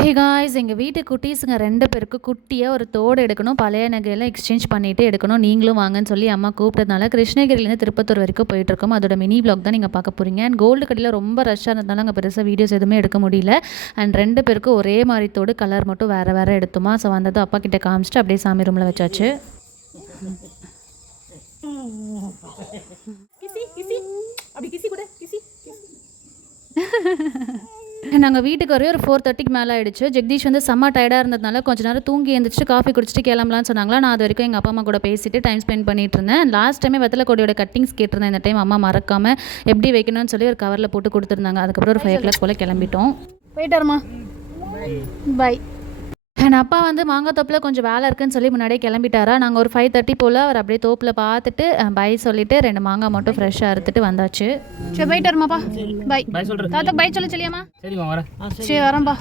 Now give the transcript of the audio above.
Hey guys, எங்கள் வீட்டு குட்டீஸுங்க 2 பேருக்கு குட்டியாக ஒரு தோடு எடுக்கணும், பழைய நகையெல்லாம் எக்ஸ்சேஞ்ச் பண்ணிவிட்டு எடுக்கணும், நீங்களும் வாங்கன்னு சொல்லி அம்மா கூப்பிட்டதுனால கிருஷ்ணகிரிலேருந்து திருப்பத்தூர் வரைக்கும் போயிட்டுருக்கோம். அதோட மினி வ்ளாக் தான் நீங்கள் பார்க்க போகிறீங்க. அண்ட் கோல்டு கடையில் ரொம்ப ரஷ்ஷாக இருந்ததுனால அங்கே பெருசாக வீடியோஸ் எதுவுமே எடுக்க முடியல. அண்ட் 2 பேருக்கும் ஒரே மாதிரி தோடு, கலர் மட்டும் வேறு வேறு எடுத்தோமா. ஸோ வந்ததும் அப்பா கிட்டே காமிச்சிட்டு அப்படியே சாமி ரூமில் வச்சாச்சு. நாங்கள் வீட்டுக்கு வரவே ஒரு 4:30க்கு மேலே ஆகிடுச்சு. ஜெகதீஷ் வந்து செம்ம டயர்டாக இருந்ததுனால கொஞ்சம் நேரம் தூங்கி எழுந்திரிச்சிட்டு காஃபி குடிச்சிட்டு கிளம்பலான்னு சொன்னாங்களா. நான் அது வரைக்கும் எங்கள் அப்பா அம்மா கூட பேசிட்டு டைம் ஸ்பெண்ட் பண்ணிட்டு இருந்தேன். லாஸ்ட் டைமே வெத்தலை கொடியோட கட்டிங்ஸ் கேட்டிருந்தேன். இந்த டைம் அம்மா மறக்காமல் எப்படி வைக்கணும்னு சொல்லி ஒரு கவரில் போட்டு கொடுத்துருந்தாங்க. அதுக்கப்புறம் ஒரு 5 o'clock போல் கிளம்பிட்டோம். போயிட்டாருமா, பை. என் அப்பா வந்து மாங்காய் தோப்பில் கொஞ்சம் வேலை இருக்குன்னு சொல்லி முன்னாடியே கிளம்பிட்டாரா. நாங்கள் ஒரு 5:30 போல் அவர் அப்படியே தோப்பில் பார்த்துட்டு பை சொல்லிவிட்டு 2 மாங்காய் மட்டும் ஃப்ரெஷ்ஷாக அறுத்துட்டு வந்தாச்சு. சரி போயிட்டாருமாப்பா, பை. தாத்தா பை சொல்லியாம்மா. சரி வரேன்ப்பா.